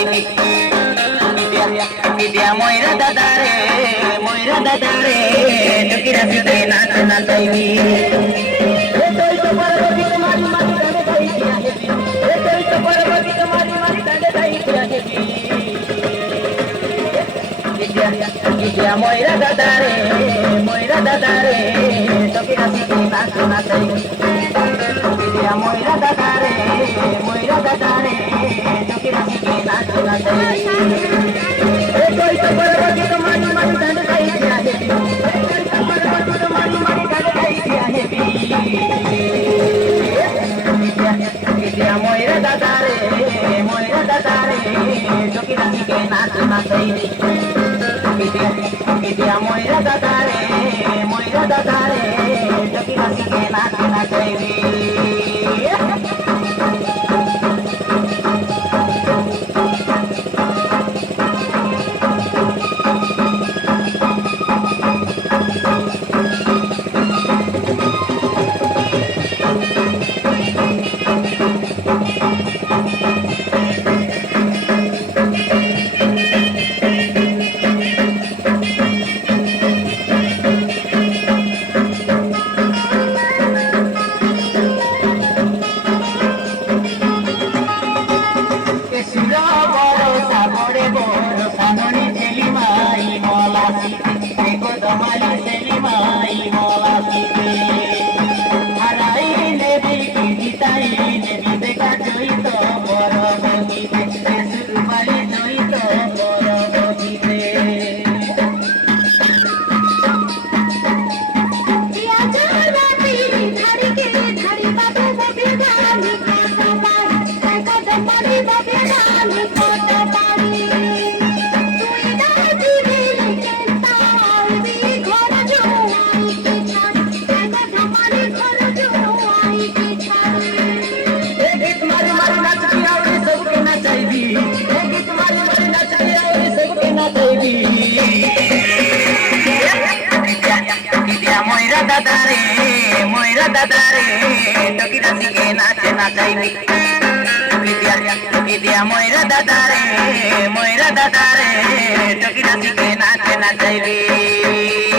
নাচাইবি দিয়া ময়রা দাদারে টুকি রাখিতে নাচ নাচাইবি তোই তো পার্বতী তোমারি মারি ডানে যাইতিয়া হেবি তোই তো পার্বতী তোমারি মারি ডানে যাইতিয়া হেবি দিয়া ময়রা দাদারে টুকি রাখিতে নাচ নাচাইবি দিয়া ময়রা দাদারে টুকি রাখিতে নাচ নাচাইবি তোই তো পার্বতী তোমারি মারি ডানে যাইতিয়া হেবি তোই তো পার্বতী তোমারি মারি ডানে যাইতিয়া হেবি দিয়া ময়রা দাদারে টুকি রাখিতে নাচ নাচাইবি দিয়া ময়রা দাদারে টুকি রাখিতে নাচ নাচাইবি ময়রা দাদারে টুকি রাখিতে নাচ নাচাইবি টুকি দিয়া ময়রা দাদারে টুকি রাখিতে নাচ নাচাইবি